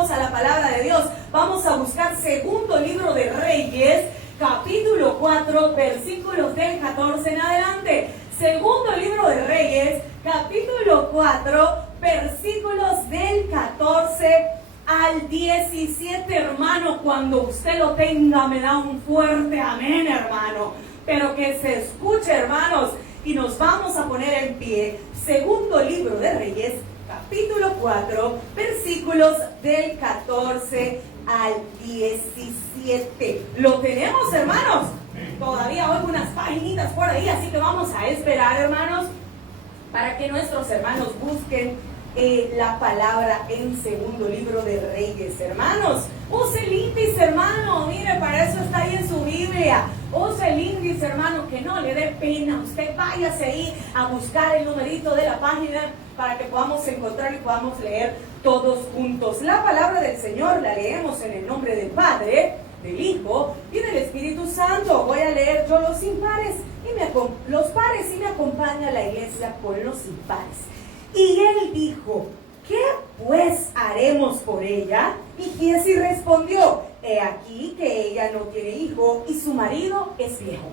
vamos a la palabra de Dios. Vamos a buscar segundo libro de Reyes, capítulo 4, versículos del 14 en adelante. Segundo libro de Reyes, capítulo 4, versículos del 14 al 17, hermano. Cuando usted lo tenga, me da un fuerte amén, hermano. Pero que se escuche, hermanos, y nos vamos a poner en pie. Segundo libro de Reyes, capítulo 4, versículos del 14 al 17. ¿Lo tenemos, hermanos? Todavía oigo unas paginitas por ahí, así que vamos a esperar, hermanos, para que nuestros hermanos busquen la palabra en segundo libro de Reyes, hermanos. Use el índice, hermano, mire, para eso está ahí en su Biblia. Use el índice, hermano, que no le dé pena. Usted váyase ahí a buscar el numerito de la página para que podamos encontrar y podamos leer todos juntos. La palabra del Señor la leemos en el nombre del Padre, del Hijo y del Espíritu Santo. Voy a leer yo los impares y los pares, y me acompaña la iglesia con los impares. Y él dijo: ¿qué pues haremos por ella? Y Giezi respondió: he aquí que ella no tiene hijo y su marido es viejo.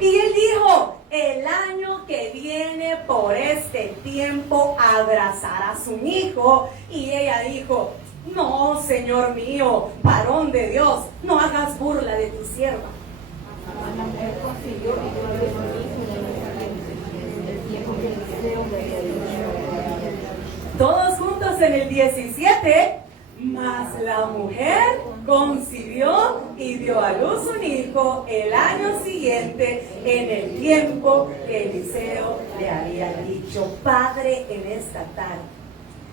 Y él dijo: el año que viene por este tiempo abrazará a su hijo. Y ella dijo: no, Señor mío, varón de Dios, no hagas burla de tu sierva. Todos juntos en el 17. Mas la mujer concibió y dio a luz un hijo el año siguiente, en el tiempo que Eliseo le había dicho. Padre, en esta tarde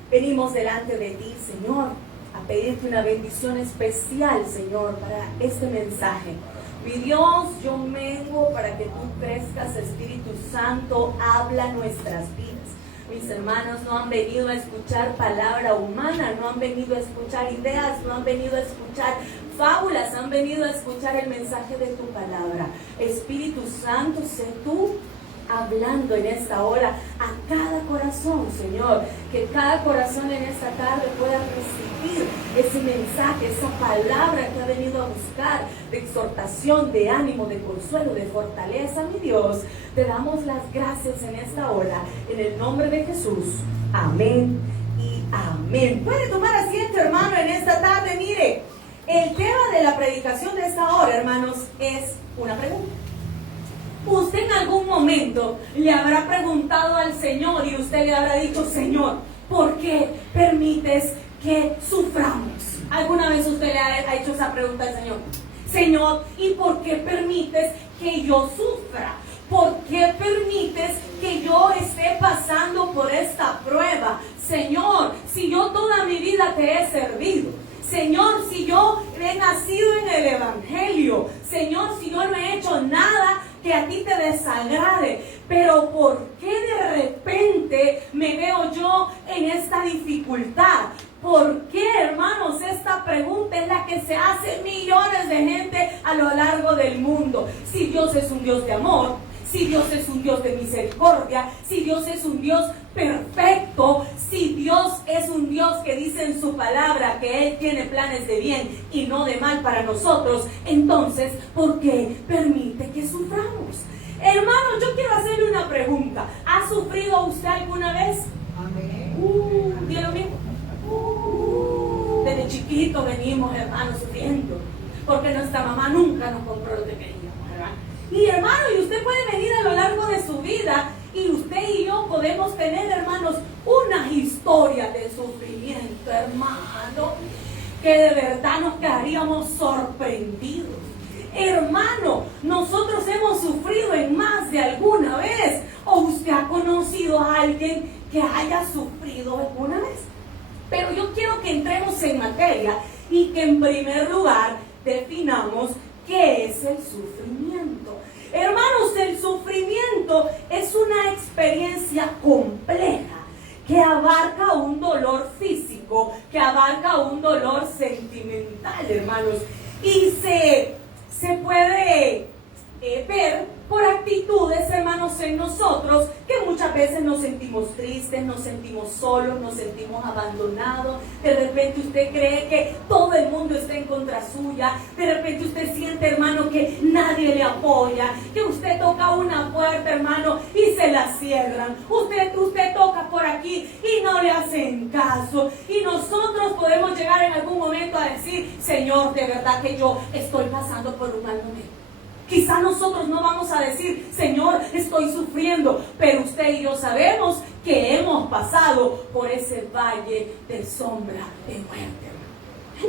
venimos delante de ti, Señor, a pedirte una bendición especial, Señor, para este mensaje. Mi Dios, yo vengo para que tú crezcas, Espíritu Santo, habla nuestras vidas. Mis hermanos no han venido a escuchar palabra humana, no han venido a escuchar ideas, no han venido a escuchar fábulas, han venido a escuchar el mensaje de tu palabra. Espíritu Santo, sé tú hablando en esta hora a cada corazón, Señor, que cada corazón en esta tarde pueda recibir ese mensaje, esa palabra que ha venido a buscar, de exhortación, de ánimo, de consuelo, de fortaleza. Mi Dios, te damos las gracias en esta hora, en el nombre de Jesús. Amén y amén. Puede tomar asiento, hermano, en esta tarde. Mire, el tema de la predicación de esta hora, hermanos, es una pregunta. Usted en algún momento le habrá preguntado al Señor y usted le habrá dicho: Señor, ¿por qué permites que suframos? ¿Alguna vez usted le ha hecho esa pregunta al Señor? Señor, ¿y por qué permites que yo sufra? ¿Por qué permites que yo esté pasando por esta prueba? Señor, si yo toda mi vida te he servido. Señor, si yo he nacido en el Evangelio. Señor, si yo no he hecho nada que a ti te desagrade, pero ¿por qué de repente me veo yo en esta dificultad? ¿Por qué, hermanos? Esta pregunta es la que se hace millones de gente a lo largo del mundo. Si Dios es un Dios de amor, si Dios es un Dios de misericordia, si Dios es un Dios perfecto, si Dios es un Dios que dice en su palabra que Él tiene planes de bien y no de mal para nosotros, entonces, ¿por qué permite que suframos? Hermano, yo quiero hacerle una pregunta. ¿Ha sufrido usted alguna vez? Amén. ¿Vieron bien? Desde chiquito venimos, hermanos, sufriendo, porque nuestra mamá nunca nos compró lo que queríamos, ¿verdad? Y hermano, y usted puede venir a lo largo de su vida y usted y yo podemos tener, hermanos, una historia de sufrimiento, hermano, que de verdad nos quedaríamos sorprendidos. Hermano, nosotros hemos sufrido en más de alguna vez. ¿O usted ha conocido a alguien que haya sufrido alguna vez? Pero yo quiero que entremos en materia y que en primer lugar definamos qué es el sufrimiento. Hermanos, el sufrimiento es una experiencia compleja que abarca un dolor físico, que abarca un dolor sentimental, hermanos, y se puede ver por actitudes, hermanos, en nosotros que muchas veces nos sentimos tristes, nos sentimos solos, nos sentimos abandonados. De repente usted cree que todo el mundo está en contra suya. De repente usted siente, hermano, que nadie le apoya, que usted toca una puerta, hermano, y se la cierran. Usted toca por aquí y no le hacen caso. Y nosotros podemos llegar en algún momento a decir, Señor, de verdad que yo estoy pasando por un mal momento. Quizá nosotros no vamos a decir, Señor, estoy sufriendo, pero usted y yo sabemos que hemos pasado por ese valle de sombra de muerte.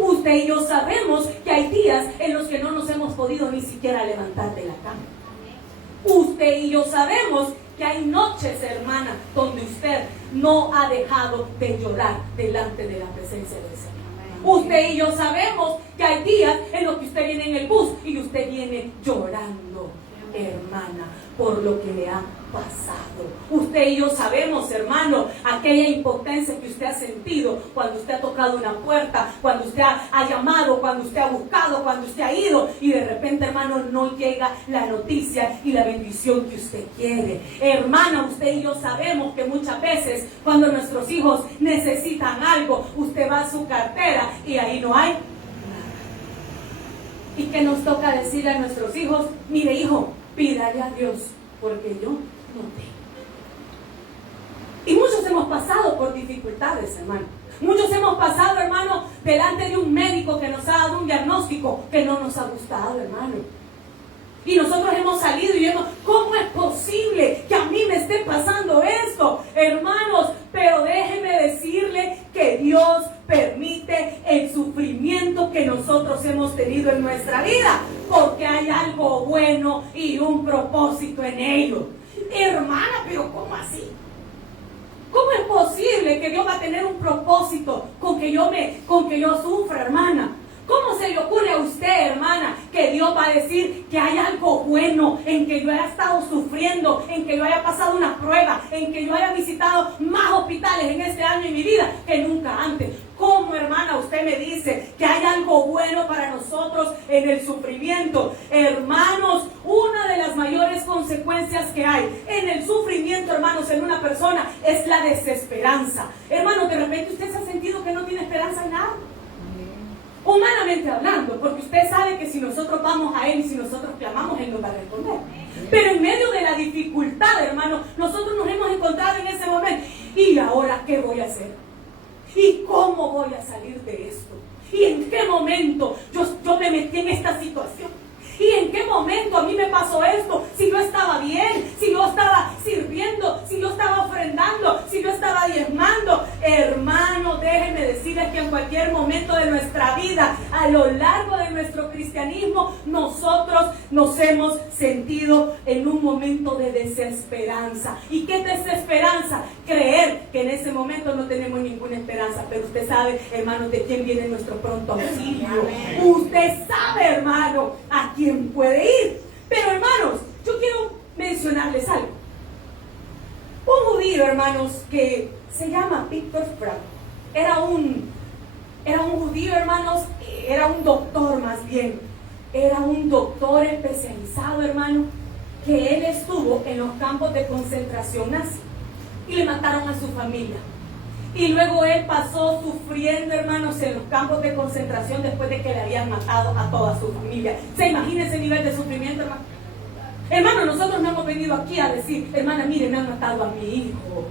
Usted y yo sabemos que hay días en los que no nos hemos podido ni siquiera levantar de la cama. Usted y yo sabemos que hay noches, hermana, donde usted no ha dejado de llorar delante de la presencia del Señor. Usted y yo sabemos que hay días en los que usted viene en el bus y usted viene llorando, hermana, por lo que le ha pasado. Usted y yo sabemos, hermano, aquella impotencia que usted ha sentido cuando usted ha tocado una puerta, cuando usted ha llamado, cuando usted ha buscado, cuando usted ha ido y de repente, hermano, no llega la noticia y la bendición que usted quiere. Hermana, usted y yo sabemos que muchas veces cuando nuestros hijos necesitan algo, usted va a su cartera y ahí no hay nada. ¿Y qué nos toca decirle a nuestros hijos? Mire, hijo, pídale a Dios, porque yo no tengo. Y muchos hemos pasado por dificultades, hermano. Muchos hemos pasado, hermano, delante de un médico que nos ha dado un diagnóstico que no nos ha gustado, hermano. Y nosotros hemos salido y vemos, ¿cómo es posible que a mí me esté pasando esto? Hermanos, pero déjeme decirle que Dios permite el sufrimiento que nosotros hemos tenido en nuestra vida, porque hay algo bueno y un propósito en ello. Hermana, pero ¿cómo así? ¿Cómo es posible que Dios va a tener un propósito con que yo sufra, hermana? ¿Cómo se le ocurre a usted, hermana, que Dios va a decir que hay algo bueno en que yo haya estado sufriendo, en que yo haya pasado una prueba, en que yo haya visitado más hospitales en este año en mi vida que nunca antes? ¿Cómo, hermana, usted me dice que hay algo bueno para nosotros en el sufrimiento? Hermanos, una de las mayores consecuencias que hay en el sufrimiento, hermanos, en una persona es la desesperanza. Hermano, de repente usted se ha sentido que no tiene esperanza en nada. Humanamente hablando, porque usted sabe que si nosotros vamos a Él y si nosotros clamamos, Él nos va a responder. Pero en medio de la dificultad, hermano, nosotros nos hemos encontrado en ese momento. ¿Y ahora qué voy a hacer? ¿Y cómo voy a salir de esto? ¿Y en qué momento yo me metí en esta situación? ¿Y en qué momento a mí me pasó esto? Si yo estaba bien, si yo estaba sirviendo, si yo estaba ofrendando, si yo estaba diezmando. Hermano, déjenme decirles que en cualquier momento de nuestra vida, a lo largo de nuestro cristianismo, nosotros nos hemos sentido en un momento de desesperanza. ¿Y qué desesperanza? Creer que en ese momento no tenemos ninguna esperanza. Pero usted sabe, hermano, de quién viene nuestro pronto auxilio. Usted sabe, hermano, a quién puede ir. Pero, hermanos, yo quiero mencionarles algo. Un judío, hermanos, que se llama Viktor Frankl, era un judío, hermanos, era un doctor más bien, era un doctor especializado, hermano, que él estuvo en los campos de concentración nazi y le mataron a su familia. Y luego él pasó sufriendo, hermanos, en los campos de concentración después de que le habían matado a toda su familia. ¿Se imagina ese nivel de sufrimiento, hermano? Hermano, nosotros no hemos venido aquí a decir, hermana, mire, me han matado a mi hijo.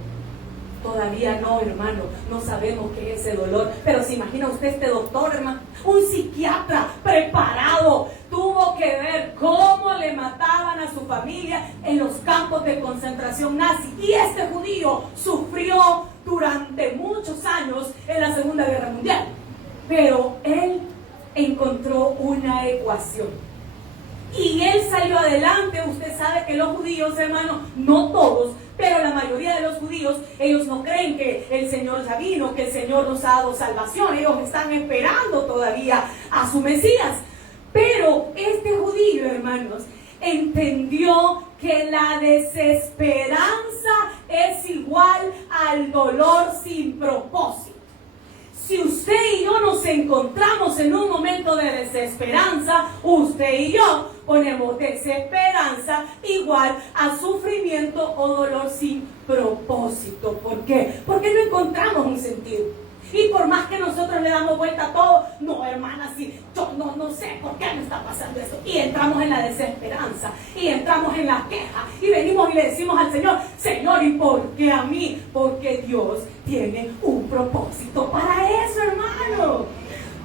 Todavía no, hermano, no sabemos qué es ese dolor. Pero se imagina usted este doctor, hermano, un psiquiatra preparado, tuvo que ver cómo le mataban a su familia en los campos de concentración nazi. Y este judío sufrió durante muchos años en la Segunda Guerra Mundial. Pero él encontró una ecuación. Y él salió adelante. Usted sabe que los judíos, hermanos, no todos, pero la mayoría de los judíos, ellos no creen que el Señor ya vino, que el Señor nos ha dado salvación. Ellos están esperando todavía a su Mesías. Pero este judío, hermanos, entendió que la desesperanza es igual al dolor sin propósito. Si usted y yo nos encontramos en un momento de desesperanza, usted y yo ponemos desesperanza igual a sufrimiento o dolor sin propósito. ¿Por qué? Porque no encontramos un sentido. Y por más que nosotros le damos vuelta a todo, no, hermana, sí, yo no sé por qué me está pasando esto. Y entramos en la desesperanza, y entramos en la queja, y venimos y le decimos al Señor, Señor, ¿y por qué a mí? Porque Dios tiene un propósito para eso, hermano.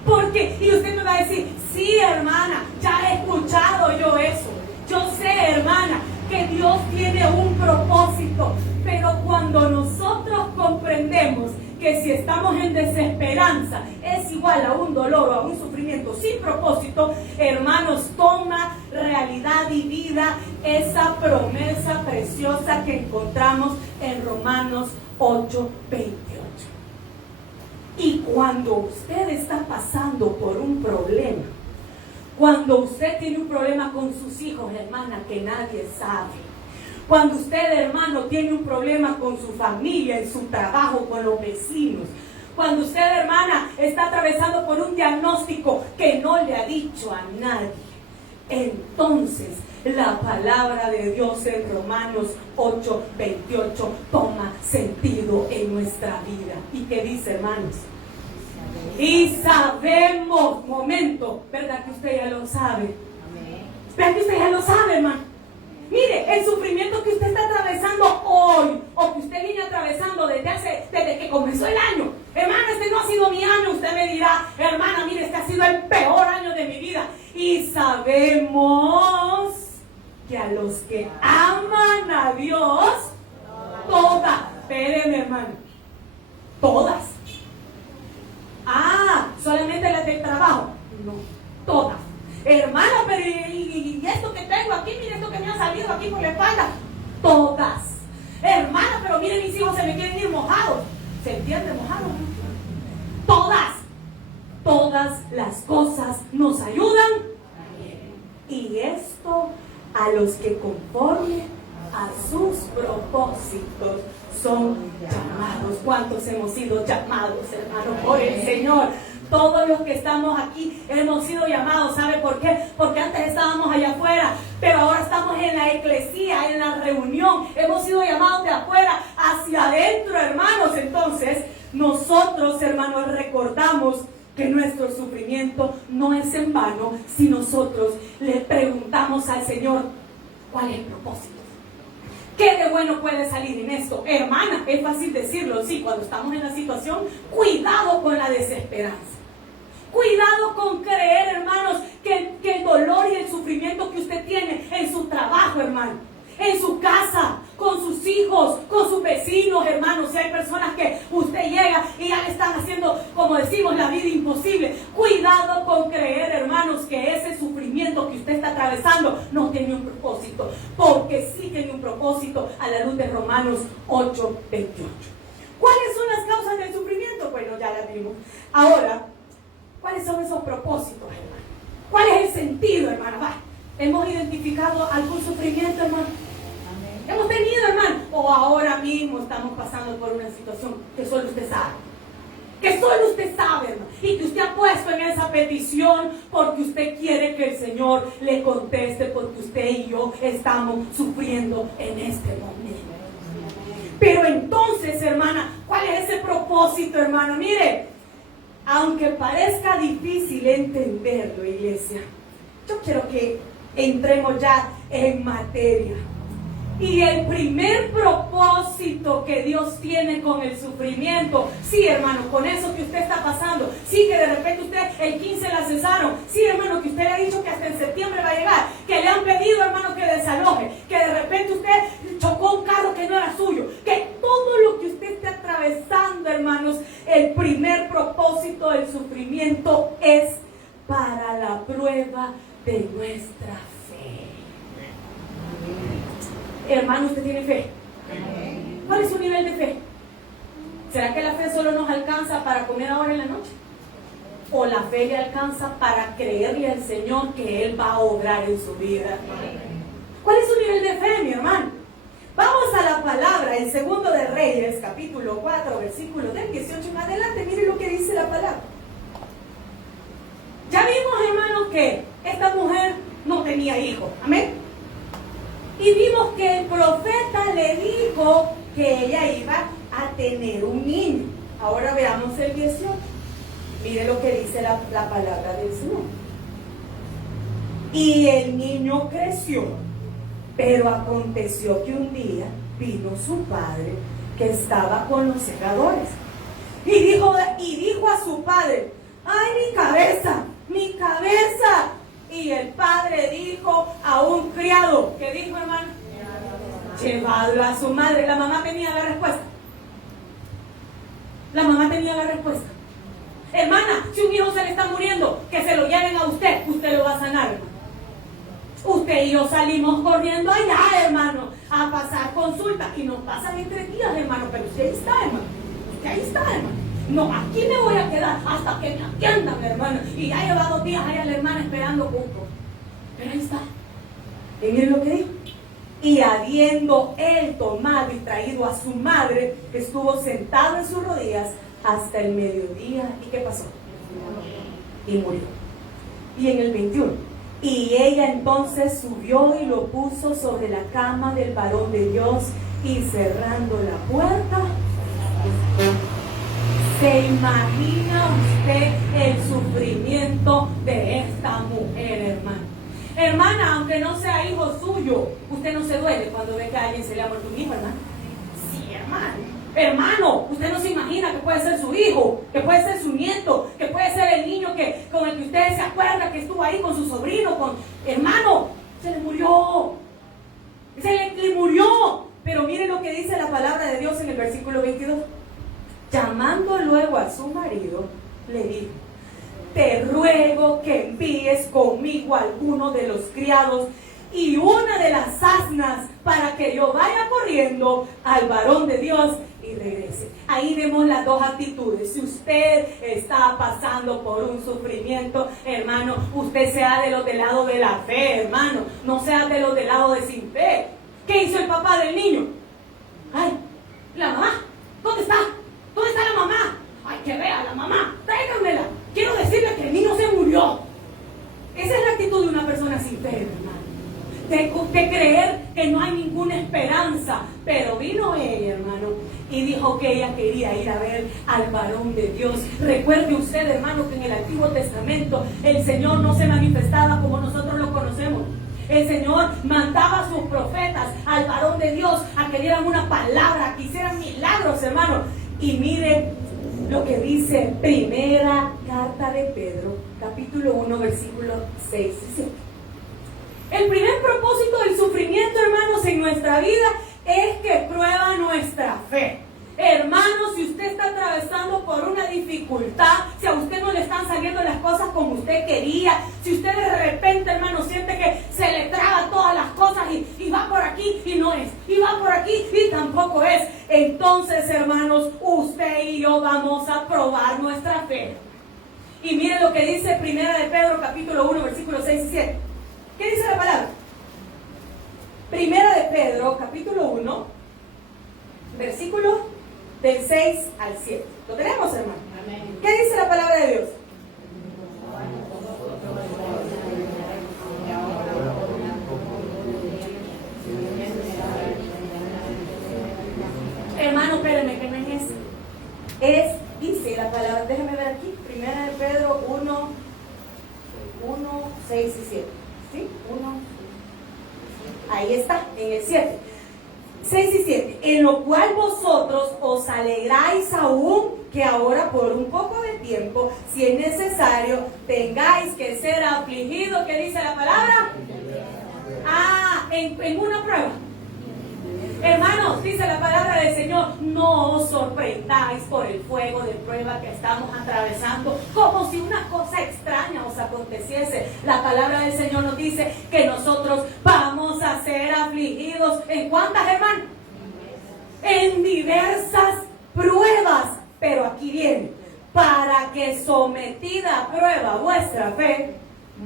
Porque, y usted me va a decir, sí, hermana, ya he escuchado yo eso. Yo sé, hermana, que Dios tiene un propósito. Pero cuando nosotros comprendemos que si estamos en desesperanza es igual a un dolor o a un sufrimiento sin propósito, hermanos, toma realidad y vida esa promesa preciosa que encontramos en Romanos 8:28. Y cuando usted está pasando por un problema, cuando usted tiene un problema con sus hijos, hermana, que nadie sabe, cuando usted, hermano, tiene un problema con su familia, en su trabajo, con los vecinos, cuando usted, hermana, está atravesando por un diagnóstico que no le ha dicho a nadie, entonces la palabra de Dios en Romanos 8:28 toma sentido en nuestra vida. ¿Y qué dice, hermanos? Y sabemos, momento, ¿verdad que usted ya lo sabe? ¿Verdad que usted ya lo sabe, hermano? Mire, el sufrimiento que usted está atravesando hoy, o que usted viene atravesando desde que comenzó el año. Hermana, este no ha sido mi año. Usted me dirá, hermana, mire, este ha sido el peor año de mi vida. Y sabemos que a los que aman a Dios, todas, espérenme, hermano, todas. Solamente las del trabajo. No, todas. Hermana, pero y esto que tengo aquí, mire esto que me ha salido aquí por la espalda. Todas. Hermana, pero mire, mis hijos se me quieren ir mojados. ¿Se entiende mojado? Todas las cosas nos ayudan. Y esto a los que conforme a sus propósitos son llamados. ¿Cuántos hemos sido llamados, hermanos, por el Señor? Todos los que estamos aquí hemos sido llamados. ¿Sabe por qué? Porque antes estábamos allá afuera, pero ahora estamos en la eclesía, en la reunión. Hemos sido llamados de afuera hacia adentro, hermanos. Entonces, nosotros, hermanos, recordamos que nuestro sufrimiento no es en vano si nosotros le preguntamos al Señor, ¿cuál es el propósito? ¿Qué de bueno puede salir en esto? Hermana, es fácil decirlo, sí, cuando estamos en la situación, cuidado con la desesperanza. Cuidado con creer, hermanos, que el dolor y el sufrimiento que usted tiene en su trabajo, hermano, en su casa, con sus hijos, con sus vecinos, hermanos. Si hay personas que usted llega y ya le están haciendo, como decimos, la vida imposible. Cuidado con creer, hermanos, que ese sufrimiento que usted está atravesando no tiene un propósito, porque sí tiene un propósito a la luz de Romanos 8:28. ¿Cuáles son las causas del sufrimiento? Bueno, ya las vimos. Ahora, ¿cuáles son esos propósitos, hermano? ¿Cuál es el sentido, hermano? ¿Hemos identificado algún sufrimiento, hermano? Hemos tenido, hermano, o ahora mismo estamos pasando por una situación que solo usted sabe. Que solo usted sabe, hermano. Y que usted ha puesto en esa petición porque usted quiere que el Señor le conteste, porque usted y yo estamos sufriendo en este momento. Pero entonces, hermana, ¿cuál es ese propósito, hermano? Mire, aunque parezca difícil entenderlo, iglesia, yo quiero que entremos ya en materia. Y el primer propósito que Dios tiene con el sufrimiento, sí, hermano, con eso que usted está pasando, sí, que de repente usted el 15 la cesaron, sí, hermano, que usted le ha dicho que hasta en septiembre va a llegar, que le han pedido, hermano, que desaloje, que de repente usted chocó un carro que no era suyo, que todo lo que usted esté atravesando, hermanos, el primer propósito del sufrimiento es para la prueba de nuestra fe. Hermano, ¿usted tiene fe? ¿Cuál es su nivel de fe? ¿Será que la fe solo nos alcanza para comer ahora en la noche? ¿O la fe le alcanza para creerle al Señor que Él va a obrar en su vida? ¿Cuál es su nivel de fe, mi hermano? Vamos a la palabra en 2 de Reyes, capítulo 4, versículos del 18 en adelante. Miren lo que dice la palabra. Ya vimos, hermanos, que esta mujer no tenía hijos. Amén. Y vimos que el profeta le dijo que ella iba a tener un niño. Ahora veamos el 18. Mire lo que dice la palabra del Señor. Y el niño creció, pero aconteció que un día vino su padre, que estaba con los segadores, y dijo a su padre: ¡ay, mi cabeza! ¡Mi cabeza! Y el padre dijo a un criado, ¿qué dijo, hermano? Llevadlo a su madre. La mamá tenía la respuesta. La mamá tenía la respuesta. Hermana, si un hijo se le está muriendo, que se lo lleven a usted, usted lo va a sanar, hermano. Usted y yo salimos corriendo allá, hermano, a pasar consulta, y nos pasan entre días, hermano, pero usted ahí está, hermano. Usted ahí está, hermano. No, aquí me voy a quedar hasta que me atiendan, hermano. Y ya lleva 2 días allá la hermana esperando juntos. Pero ahí está. Y miren lo que dijo. Y habiendo él tomado y traído a su madre, estuvo sentado en sus rodillas hasta el mediodía. ¿Y qué pasó? Y murió. Y en el 21. Y ella entonces subió y lo puso sobre la cama del varón de Dios, y cerrando la puerta, ¿se imagina usted el sufrimiento de esta mujer, hermano? Hermana, aunque no sea hijo suyo, usted no se duele cuando ve que a alguien se le ha muerto un hijo, hermano. Sí, hermano. Hermano, usted no se imagina que puede ser su hijo, que puede ser su nieto, que puede ser el niño con el que usted se acuerda que estuvo ahí con su sobrino, hermano, se le murió. Se le murió. Pero miren lo que dice la palabra de Dios en el versículo 22. Llamando luego a su marido, le dijo: te ruego que envíes conmigo a alguno de los criados y una de las asnas, para que yo vaya corriendo al varón de Dios y regrese. Ahí vemos las dos actitudes. Si usted está pasando por un sufrimiento, hermano, usted sea de los del lado de la fe, hermano, no sea de los del lado de sin fe. ¿Qué hizo el papá del niño? Ay, la mamá, ¿dónde está? ¿Dónde está la mamá? Ay, que vea la mamá, tráiganmela. Quiero decirle que el niño se murió. Esa es la actitud de una persona sin fe, hermano. De creer que no hay ninguna esperanza. Pero vino ella, hermano, y dijo que ella quería ir a ver al varón de Dios. Recuerde usted, hermano, que en el Antiguo Testamento el Señor no se manifestaba como nosotros lo conocemos. El Señor mandaba a sus profetas al varón de Dios a que dieran una palabra, que hicieran milagros, hermano. Y mire lo que dice primera carta de Pedro, capítulo 1, versículos 6 y 7. El primer propósito del sufrimiento, hermanos, en nuestra vida es que prueba nuestra fe. Hermano, si usted está atravesando por una dificultad, si a usted no le están saliendo las cosas como usted quería, si usted de repente, hermano, siente que se le traba todas las cosas y va por aquí y no es, y va por aquí y tampoco es, entonces, hermanos, usted y yo vamos a probar nuestra fe. Y mire lo que dice primera de Pedro, capítulo 1, versículos 6 y 7. ¿Qué dice la palabra? Primera de Pedro, capítulo 1, versículo del 6 al 7. ¿Lo tenemos, hermano? Amén. ¿Qué dice la palabra de Dios? Hermano, espérenme, que no es ese. Dice la palabra, déjame ver aquí, primera de Pedro 1, 6 y 7. ¿Sí? 1. Ahí está, en el 7. 6 y 7. En lo cual vosotros os alegráis aún, que ahora por un poco de tiempo, si es necesario, tengáis que ser afligidos. ¿Qué dice la palabra? En una prueba. Hermanos, dice la palabra del Señor, no os sorprendáis por el fuego de prueba que estamos atravesando, como si una cosa extraña os aconteciese. La palabra del Señor nos dice que nosotros vamos a ser afligidos. ¿En cuántas, hermanos? En diversas pruebas. Pero aquí viene, para que sometida a prueba vuestra fe,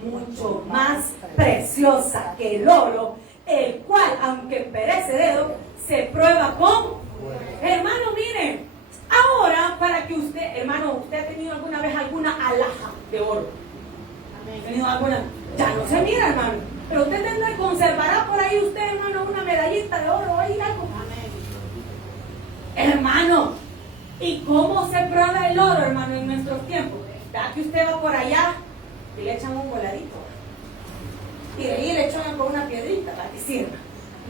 mucho más preciosa que el oro, el cual, aunque perecedero, se prueba con... Hermano, tenido alguna vez alguna alhaja de oro? ¿Ha tenido alguna? Ya no se mira, hermano. Pero usted conservará por ahí usted, hermano, una medallita de oro ahí, algo. Hermano, ¿y cómo se prueba el oro, hermano, en nuestros tiempos? ¿Verdad que usted va por allá y le echan un voladito? Y de ahí le echan con una piedrita para que sirva.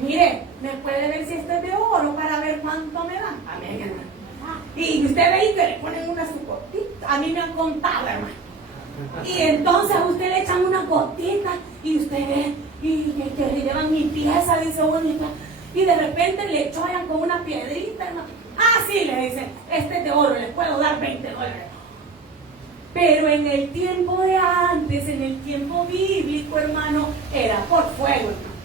Mire, ¿me puede ver si este es de oro para ver cuánto me dan? Amén, hermano. Y usted ve que le ponen una su gotita. A mí me han contado, hermano. Y entonces a usted le echan una gotita y usted ve y que le llevan mi pieza, dice bonita. Y de repente le echan con una piedrita, hermano. Ah, sí, le dicen, este es de oro, les puedo dar $20. Pero en el tiempo de antes, en el tiempo bíblico, hermano, era por fuego, hermano.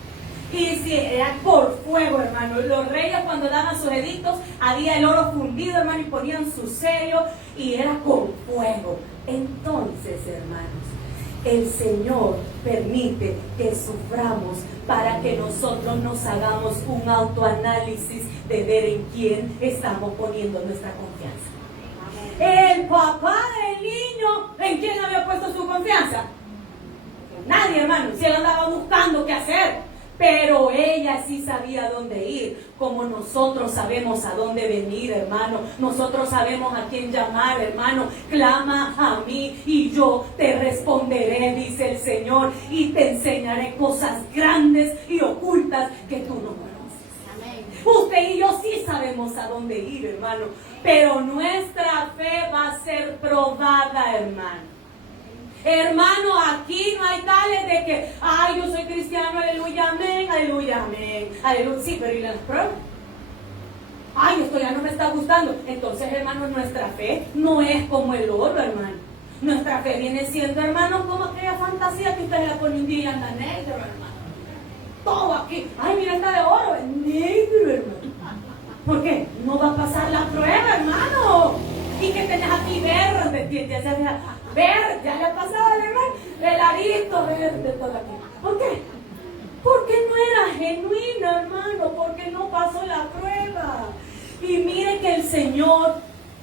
Y si era por fuego, hermano. Los reyes cuando daban sus edictos, había el oro fundido, hermano, y ponían su sello, y era con fuego. Entonces, hermanos, el Señor permite que suframos para que nosotros nos hagamos un autoanálisis de ver en quién estamos poniendo nuestra confianza. El papá del niño, ¿en quién había puesto su confianza? Nadie, hermano. Si él andaba buscando qué hacer. Pero ella sí sabía dónde ir, como nosotros sabemos a dónde venir, hermano. Nosotros sabemos a quién llamar, hermano. Clama a mí y yo te responderé, dice el Señor, y te enseñaré cosas grandes y ocultas que tú no conoces. Amén. Usted y yo sí sabemos a dónde ir, hermano, pero nuestra fe va a ser probada, hermano. Hermano, aquí no hay tales de que, ay, yo soy cristiano, aleluya, amén, aleluya, amén, aleluya. Sí, pero ¿y las pruebas? Ay, esto ya no me está gustando. Entonces, hermano, nuestra fe no es como el oro, hermano. Nuestra fe viene siendo, hermano, como aquella fantasía que usted la pone un día y anda negro, hermano. Todo aquí, ay, mira, está de oro, es negro, hermano. ¿Por qué? No va a pasar la prueba, hermano. Y que tenés aquí verde, verde, ya le ha pasado, hermano, veladito, verde, todo aquí. ¿Por qué? Porque no era genuino, hermano, porque no pasó la prueba. Y mire que el Señor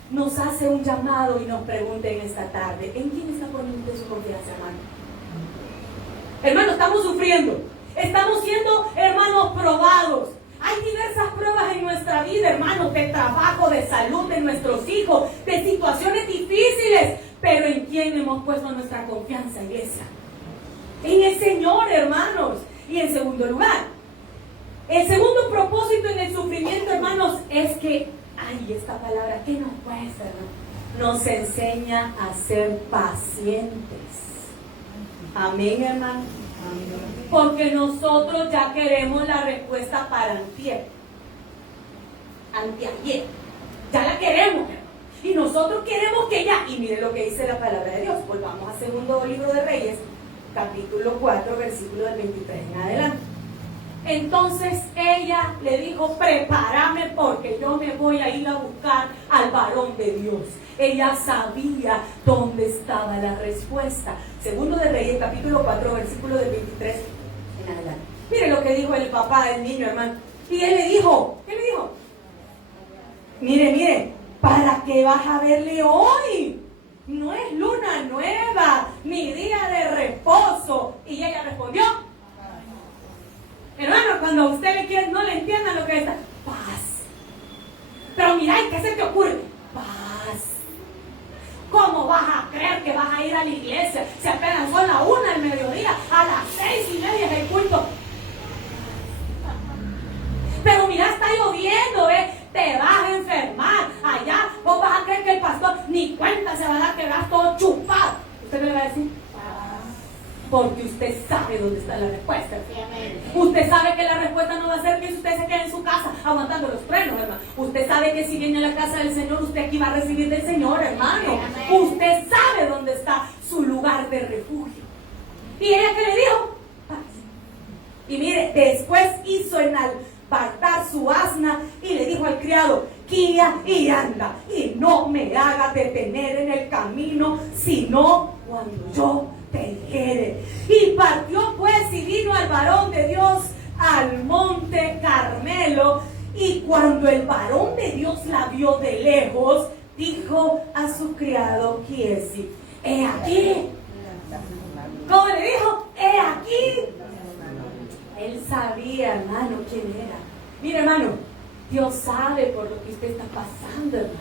nos hace un llamado y nos pregunta en esta tarde, ¿en quién está poniendo su confianza, hermano? Hermano, estamos sufriendo, estamos siendo, hermanos, probados. Hay diversas pruebas en nuestra vida, hermanos, de trabajo, de salud, de nuestros hijos, de situaciones difíciles. Pero ¿en quién hemos puesto nuestra confianza, iglesia? En el Señor, hermanos. Y en segundo lugar, el segundo propósito en el sufrimiento, hermanos, es que, ay, esta palabra, ¿qué nos cuesta, hermano? Nos enseña a ser pacientes. Amén, hermano. Porque nosotros ya queremos la respuesta para anteayer. Ya la queremos, hermano. Y nosotros queremos que ya, y mire lo que dice la palabra de Dios. Volvamos a segundo libro de Reyes, capítulo 4, versículo del 23 en adelante. Entonces ella le dijo, prepárame porque yo me voy a ir a buscar al varón de Dios. Ella sabía dónde estaba la respuesta. Segundo de Reyes, capítulo 4, versículo del 23 en adelante. Mire lo que dijo el papá del niño, hermano. Y él le dijo, ¿qué le dijo? Mire, ¿para qué vas a verle hoy? No es luna nueva, ni día de reposo. Y ella respondió, hermano, cuando a usted no le entiendan lo que está, paz. Pero mira, ¿qué se te ocurre? Paz. ¿Cómo vas a creer que vas a ir a la iglesia si apenas son las 1 del mediodía, a las 6:30 es el culto? Pero mira, está lloviendo, te vas a enfermar. Allá vos vas a creer que el pastor ni cuenta se va a dar que vas todo chupado. ¿Usted me va a decir? Porque usted sabe dónde está la respuesta. Usted sabe que la respuesta no va a ser que usted se quede en su casa aguantando los frenos, hermano. Usted sabe que si viene a la casa del Señor, usted aquí va a recibir del Señor, hermano. Usted sabe dónde está su lugar de refugio. ¿Y ella qué le dijo? Paz. Y mire, después hizo enalbardar su asna y le dijo al criado, guía y anda, y no me hagas detener en el camino, sino cuando yo te dijere. Y partió pues y vino al varón de Dios al monte Carmelo, y cuando el varón de Dios la vio de lejos, dijo a su criado, Giesi, he aquí. ¿Cómo le dijo? He aquí. Él sabía, hermano, quién era. Mira, hermano, Dios sabe por lo que usted está pasando, hermano.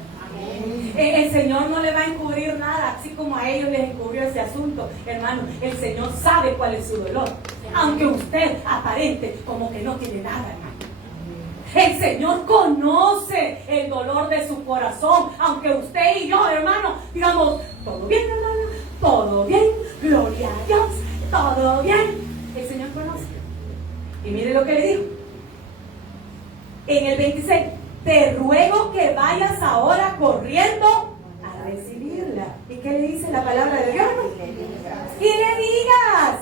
El Señor no le va a encubrir nada, así como a ellos les encubrió ese asunto, hermano. El Señor sabe cuál es su dolor, aunque usted aparente como que no tiene nada, hermano. El Señor conoce el dolor de su corazón, aunque usted y yo, hermano, digamos, todo bien, hermano, todo bien, gloria a Dios, todo bien. El Señor conoce. Y mire lo que le dijo en el 26: te ruego que vayas ahora corriendo a recibirla. ¿Y qué le dice la palabra de Dios? Y le digas.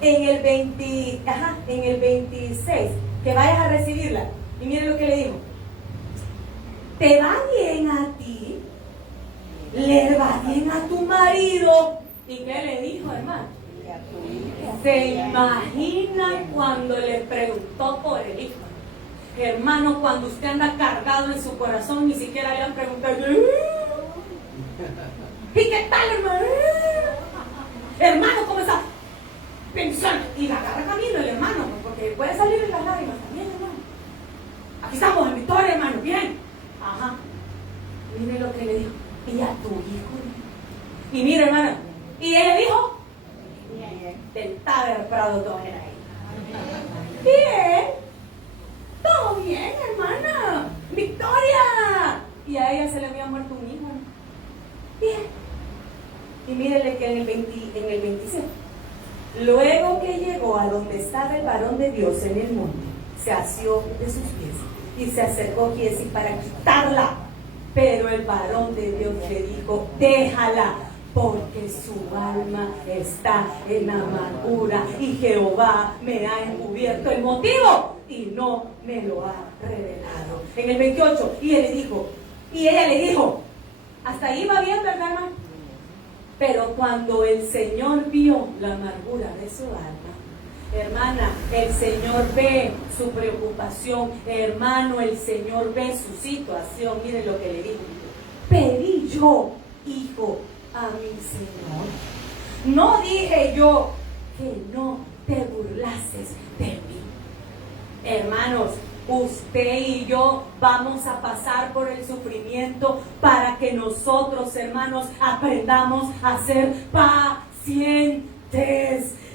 En el 26, que vayas a recibirla. Y mire lo que le dijo: te va bien a ti, le va bien a tu marido. ¿Y qué le dijo, hermano? Se imaginan cuando le preguntó por el hijo. Hermano, cuando usted anda cargado en su corazón, ni siquiera le han preguntado: ¿y qué tal, hermano? Hermano, ¿cómo está? Pensando, y la agarra camino el hermano, porque puede salir en las lágrimas también, hermano. Aquí estamos en victoria, hermano, bien. Ajá. Mire lo que le dijo: y a tu hijo. Y mire, hermano, y ella dijo: del Taber Prado todo era ahí. Bien, todo bien, hermana. Victoria. Y a ella se le había muerto un hijo. Bien. Y mírele que en el 26. Luego que llegó a donde estaba el varón de Dios en el monte, se asió de sus pies y se acercó a Giesi para quitarla. Pero el varón de Dios le dijo: déjala, porque su alma está en amargura y Jehová me ha encubierto el motivo y no me lo ha revelado. En el 28, y ella le dijo, hasta ahí va bien, ¿verdad, hermano? Pero cuando el Señor vio la amargura de su alma, hermana, el Señor ve su preocupación, hermano, el Señor ve su situación. Miren lo que le dijo: pedí yo, hijo, a mi Señor. No dije yo que no te burlases de mí. Hermanos, usted y yo vamos a pasar por el sufrimiento para que nosotros, hermanos, aprendamos a ser pacientes.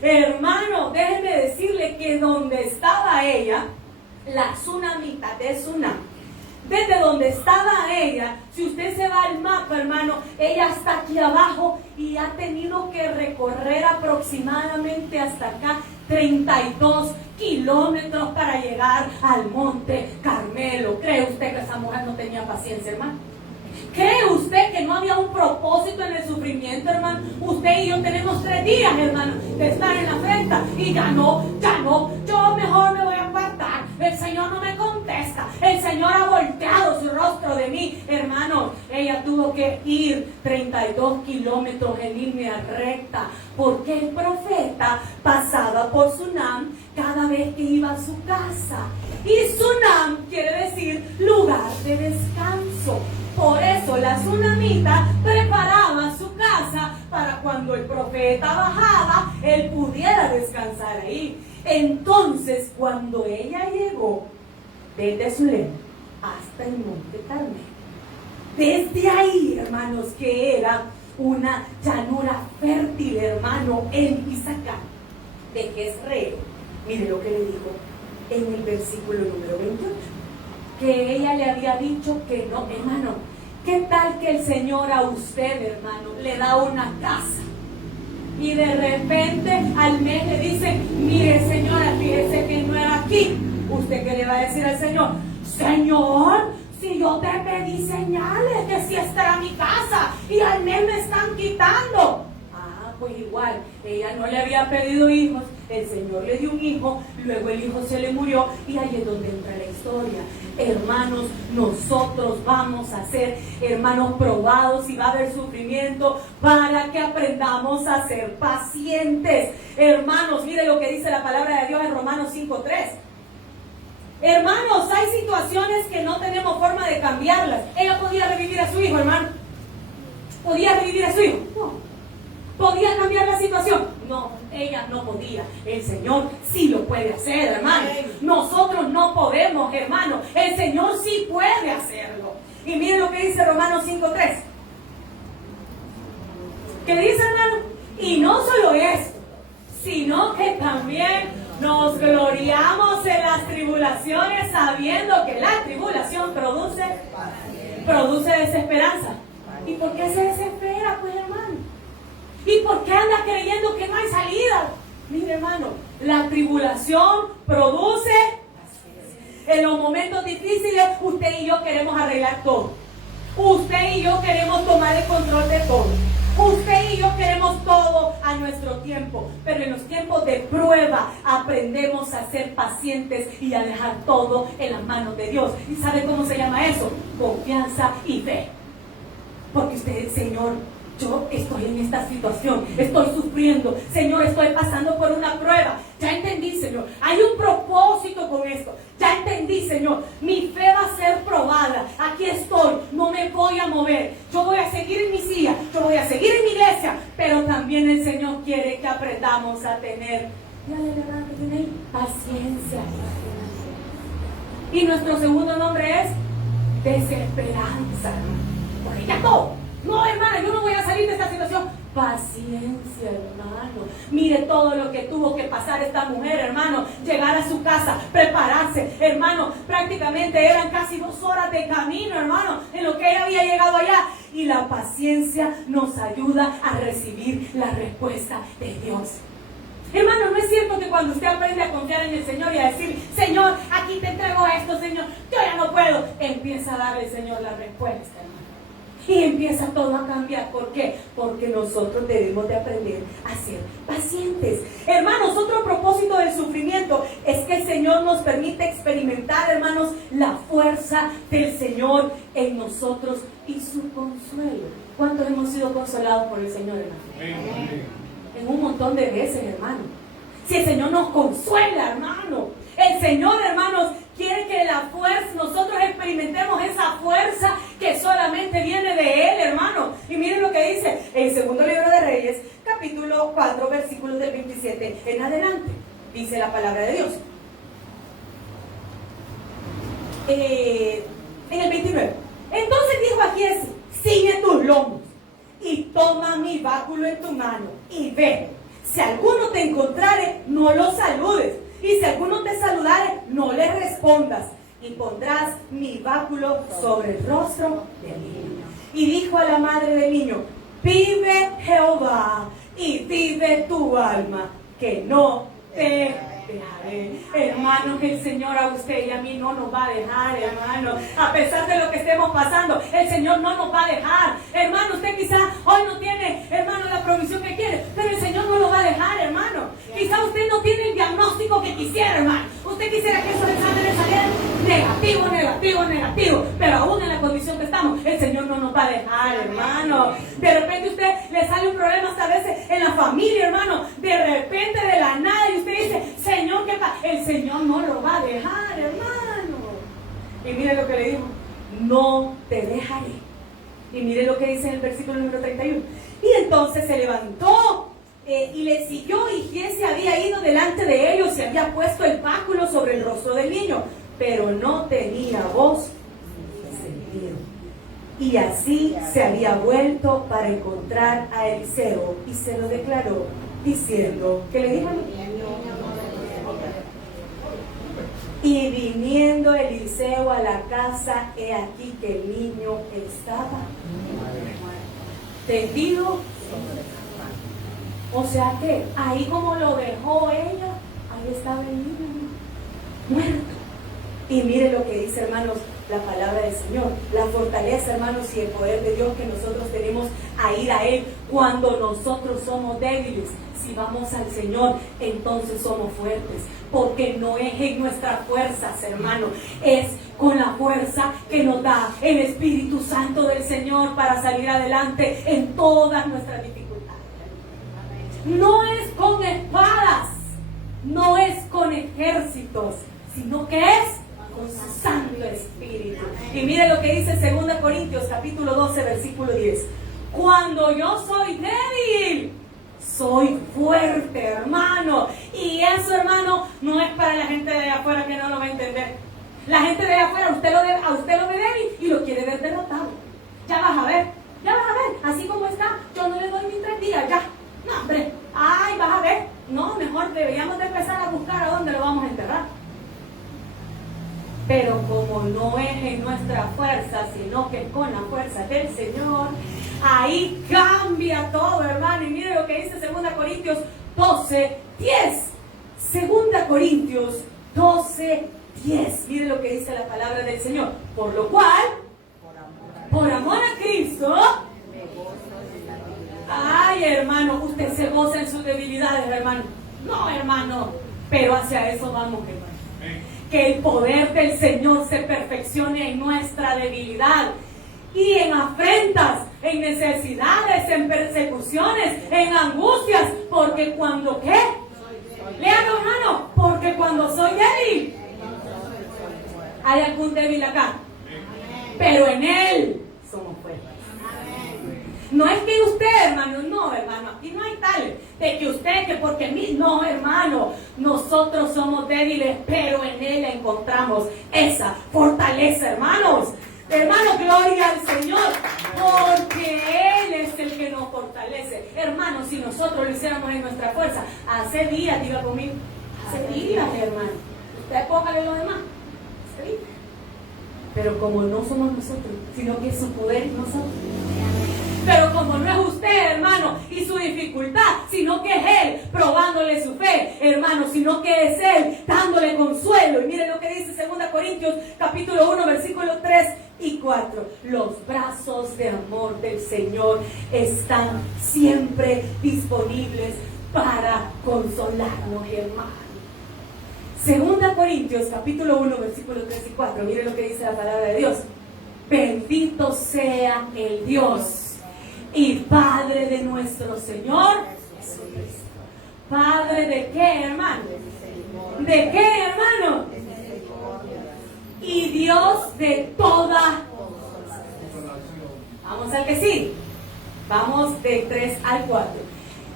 Hermano, déjeme decirle que donde estaba ella, la tsunamita de Sunam, desde donde estaba ella, si usted se va al mapa, hermano, ella está aquí abajo y ha tenido que recorrer aproximadamente hasta acá 32 kilómetros para llegar al monte Carmelo. ¿Cree usted que esa mujer no tenía paciencia, hermano? ¿Cree usted que no había un propósito en el sufrimiento, hermano? Usted y yo tenemos 3 días, hermano, de estar en la frente y ya no, yo mejor me voy a apartar. El Señor no me contesta, el Señor ha volteado su rostro de mí. Hermano, ella tuvo que ir 32 kilómetros en línea recta, porque el profeta pasaba por Sunam cada vez que iba a su casa. Y Sunam quiere decir lugar de descanso. Por eso la tsunamita preparaba su casa para cuando el profeta bajaba, él pudiera descansar ahí. Entonces, cuando ella llegó desde Zulem hasta el monte Carmelo, desde ahí, hermanos, que era una llanura fértil, hermano, en Isaacar de Jezreel, mire lo que le dijo en el versículo número 28. Que ella le había dicho que no, hermano. ¿Qué tal que el Señor a usted, hermano, le da una casa y de repente al mes le dice: mire, señora, fíjese que no era aquí? ¿Usted qué le va a decir al Señor? Señor, si yo te pedí señales que si esta era mi casa y al mes me están quitando. Pues igual, ella no le había pedido hijos, el Señor le dio un hijo, luego el hijo se le murió y ahí es donde entra la historia. Hermanos, nosotros vamos a ser, hermanos, probados y va a haber sufrimiento para que aprendamos a ser pacientes. Hermanos, mire lo que dice la palabra de Dios en Romanos 5:3. Hermanos, hay situaciones que no tenemos forma de cambiarlas. Ella podía revivir a su hijo, hermano. ¿Podía revivir a su hijo? No. ¿Podía cambiar la situación? No, ella no podía. El Señor sí lo puede hacer, hermano. Nosotros no podemos, hermano. El Señor sí puede hacerlo. Y miren lo que dice Romanos 5:3. ¿Qué dice, hermano? Y no solo esto, sino que también nos gloriamos en las tribulaciones, sabiendo que la tribulación produce desesperanza. ¿Y por qué se desespera, pues, hermano? ¿Y por qué anda creyendo que no hay salida? Mire, hermano, la tribulación produce. En los momentos difíciles, usted y yo queremos arreglar todo. Usted y yo queremos tomar el control de todo. Usted y yo queremos todo a nuestro tiempo. Pero en los tiempos de prueba aprendemos a ser pacientes y a dejar todo en las manos de Dios. ¿Y sabe cómo se llama eso? Confianza y fe. Porque usted, Señor, yo estoy en esta situación, estoy sufriendo, Señor, estoy pasando por una prueba. Ya entendí, Señor, hay un propósito con esto. Ya entendí, Señor, mi fe va a ser probada. Aquí estoy, no me voy a mover. Yo voy a seguir en mi silla, yo voy a seguir en mi iglesia. Pero también el Señor quiere que aprendamos a tener paciencia. Y nuestro segundo nombre es desesperanza. Porque ya todo. No, hermana, yo no voy a salir de esta situación. Paciencia, hermano. Mire todo lo que tuvo que pasar esta mujer, hermano. Llegar a su casa, prepararse, hermano. Prácticamente eran casi 2 horas de camino, hermano, en lo que ella había llegado allá. Y la paciencia nos ayuda a recibir la respuesta de Dios. Hermano, ¿no es cierto que cuando usted aprende a confiar en el Señor y a decir, Señor, aquí te entrego esto, Señor, yo ya no puedo? Empieza a darle, Señor, la respuesta, hermano. Y empieza todo a cambiar. ¿Por qué? Porque nosotros debemos de aprender a ser pacientes. Hermanos, otro propósito del sufrimiento es que el Señor nos permite experimentar, hermanos, la fuerza del Señor en nosotros y su consuelo. ¿Cuántos hemos sido consolados por el Señor, hermano? En un montón de veces, hermano. Si el Señor nos consuela, hermano. El Señor, hermanos, quiere que la fuerza, nosotros experimentemos esa fuerza que solamente viene de Él, hermano. Y miren lo que dice el segundo libro de Reyes, capítulo 4, versículos del 27 en adelante. Dice la palabra de Dios. En el 29. Entonces dijo a Giezi, ciñe tus lomos y toma mi báculo en tu mano y ve. Si alguno te encontrare, no lo saludes. Y si alguno te saludare, no le respondas. Y pondrás mi báculo sobre el rostro del niño. Y dijo a la madre del niño, vive Jehová y vive tu alma, que no te dejaré. Hermano, que el Señor a usted y a mí no nos va a dejar, hermano. A pesar de lo que estemos pasando, el Señor no nos va a dejar. Hermano, usted quizá hoy no tiene, hermano, la provisión que quiere, pero el Señor no lo va a dejar, hermano. Quizá usted no tiene el diagnóstico que quisiera, hermano. Usted quisiera que esos exámenes salieran negativo, pero aún en la condición que estamos, el Señor no nos va a dejar, hermano. De repente usted le sale un problema hasta a veces en la familia, hermano. De repente, de la nada, y usted dice, Señor, ¿qué pasa? El Señor no lo va a dejar, hermano. Y mire lo que le dijo, no te dejaré. Y mire lo que dice en el versículo número 31. Y entonces se levantó y le siguió, y Giezi había ido delante de ellos y había puesto el báculo sobre el rostro del niño, pero no tenía voz ni sentido. Y así se había vuelto para encontrar a Eliseo y se lo declaró, diciendo, ¿qué le dijo? Y viniendo Eliseo a la casa, he aquí que el niño estaba tendido. O sea que ahí como lo dejó ella, ahí estaba el niño muerto. Y mire lo que dice, hermanos, la palabra del Señor, la fortaleza, hermanos, y el poder de Dios que nosotros tenemos a ir a Él cuando nosotros somos débiles. Si vamos al Señor, entonces somos fuertes, porque no es en nuestras fuerzas, hermano, es con la fuerza que nos da el Espíritu Santo del Señor para salir adelante en todas nuestras dificultades. No es con espadas, no es con ejércitos, sino que es con su Santo Espíritu. Y mire lo que dice 2 Corintios capítulo 12 versículo 10. Cuando yo soy débil, soy fuerte, hermano. Y eso, hermano, no es para la gente de afuera que no lo va a entender. La gente de afuera, a usted lo ve débil y lo quiere ver derrotado. Ya vas a ver, así como está, yo no le doy ni 3 días, ya. No, hombre, ay, vas a ver. No, mejor deberíamos de empezar a buscar a dónde lo vamos a enterrar. Pero como no es en nuestra fuerza, sino que con la fuerza del Señor, ahí cambia todo, hermano. Y mire lo que dice 2 Corintios 12:10. 2 Corintios 12:10. Mire lo que dice la palabra del Señor. Por lo cual, por amor a Cristo, ay, hermano, usted se goza en sus debilidades, hermano. No, hermano, pero hacia eso vamos, hermano. Que el poder del Señor se perfeccione en nuestra debilidad y en afrentas, en necesidades, en persecuciones, en angustias, porque cuando ¿qué? Lean, hermano, porque cuando soy débil, ¿hay algún débil acá? Pero en Él somos fuertes. No es que usted, hermano, no, hermano, aquí no hay tal, de que usted, que porque mí, no, hermano, nosotros somos débiles, pero en Él encontramos esa fortaleza, hermanos. Hermano, gloria al Señor, porque Él es el que nos fortalece. Hermano, si nosotros lo hiciéramos en nuestra fuerza, hace días, diga conmigo, hace días, hermano. Usted póngale lo demás, hace días. Pero como no somos nosotros, sino que es su poder en nosotros. Pero como no es usted, hermano, y su dificultad, sino que es Él probándole su fe, hermano, sino que es Él dándole consuelo. Y miren lo que dice 2 Corintios capítulo 1, versículos 3 y 4. Los brazos de amor del Señor están siempre disponibles para consolarnos, hermano. 2 Corintios capítulo 1, versículos 3 y 4. Miren lo que dice la palabra de Dios. Bendito sea el Dios y Padre de nuestro Señor Jesucristo. ¿Padre de qué, hermano? ¿De qué, hermano? Y Dios de toda. Vamos al que sí. Vamos de 3 al 4.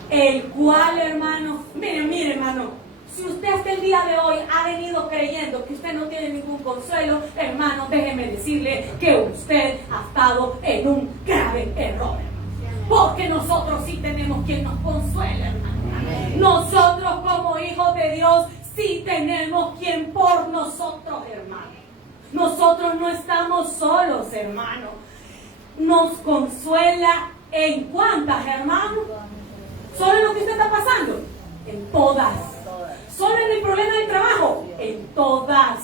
El cual, hermano, mire, hermano, si usted hasta el día de hoy ha venido creyendo que usted no tiene ningún consuelo, hermano, déjeme decirle que usted ha estado en un grave error. Porque nosotros sí tenemos quien nos consuela, hermano. Nosotros como hijos de Dios sí tenemos quien por nosotros, hermano. Nosotros no estamos solos, hermano. Nos consuela en cuántas, hermano. ¿Solo en lo que usted está pasando? En todas. ¿Solo en el problema del trabajo? En todas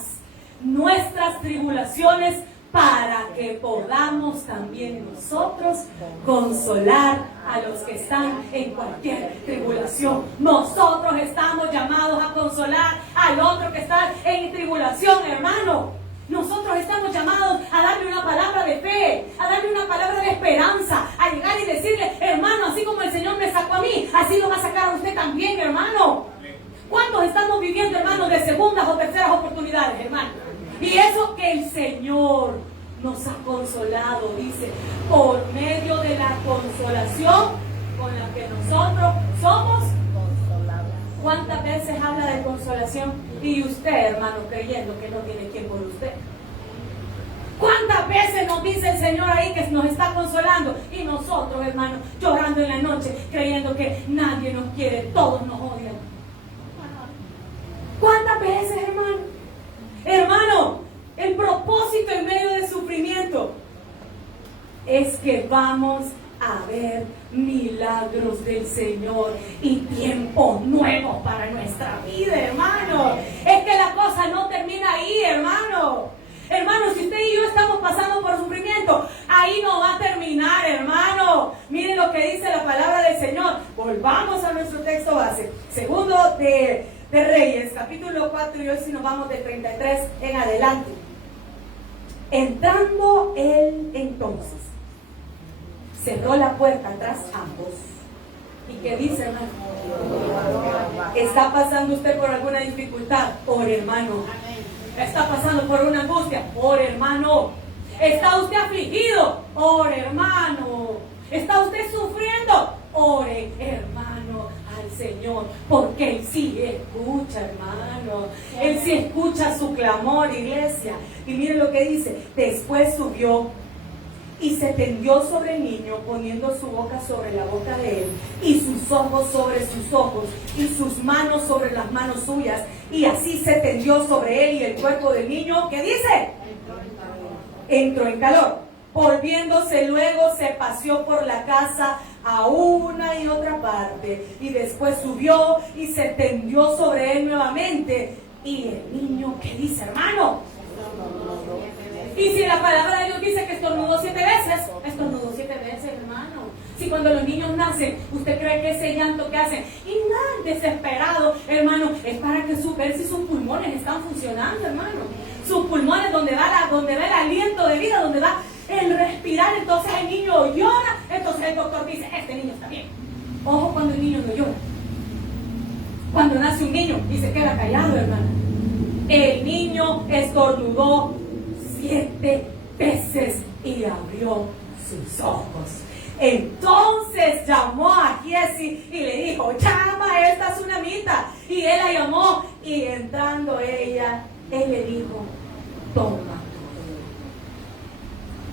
nuestras tribulaciones, para que podamos también nosotros consolar a los que están en cualquier tribulación. Nosotros estamos llamados a consolar al otro que está en tribulación, hermano. Nosotros estamos llamados a darle una palabra de fe, a darle una palabra de esperanza, a llegar y decirle, hermano, así como el Señor me sacó a mí, así lo va a sacar a usted también, hermano. ¿Cuántos estamos viviendo, hermano, de segundas o terceras oportunidades, hermano? Y eso que el Señor nos ha consolado, dice, por medio de la consolación con la que nosotros somos consolados. ¿Cuántas veces habla de consolación? Y usted, hermano, creyendo que no tiene quien por usted. ¿Cuántas veces nos dice el Señor ahí que nos está consolando? Y nosotros, hermano, llorando en la noche, creyendo que nadie nos quiere, todos nos odian. ¿Cuántas veces, hermano? Hermano, el propósito en medio del sufrimiento es que vamos a ver milagros del Señor y tiempos nuevos para nuestra vida, hermano. Es que la cosa no termina ahí, hermano. Hermano, si usted y yo estamos pasando por sufrimiento, ahí no va a terminar, hermano. Miren lo que dice la palabra del Señor. Volvamos a nuestro texto base. Segundo de Reyes, capítulo 4, y hoy si nos vamos del 33 en adelante. Entrando él entonces, cerró la puerta tras ambos. ¿Y qué dice, hermano? ¿Está pasando usted por alguna dificultad? Ore, hermano. ¿Está pasando por una angustia? Ore, hermano. ¿Está usted afligido? Ore, hermano. ¿Está usted sufriendo? Ore, hermano, al Señor, porque Él sí escucha, hermano. Él sí escucha su clamor, iglesia. Y mire lo que dice: después subió y se tendió sobre el niño, poniendo su boca sobre la boca de él, y sus ojos sobre sus ojos, y sus manos sobre las manos suyas, y así se tendió sobre él y el cuerpo del niño. ¿Qué dice? Entró en calor. Volviéndose luego, se paseó por la casa a una y otra parte, y después subió y se tendió sobre él nuevamente. Y el niño, ¿qué dice, hermano? Y si la palabra de Dios dice que estornudó 7 veces, estornudó 7 veces, hermano. Si cuando los niños nacen, usted cree que ese llanto que hacen, y nada, desesperado, hermano, es para que ver si sus pulmones están funcionando, hermano. Sus pulmones, donde va el aliento de vida, donde va el respirar. Entonces el niño llora, entonces el doctor dice: este niño está bien. Ojo cuando el niño no llora. Cuando nace un niño y se queda callado, hermano. El niño estornudó 7 veces y abrió sus ojos. Entonces llamó a Giesi y le dijo: llama a esta tsunamita. Y él la llamó, y entrando ella, él le dijo: toma.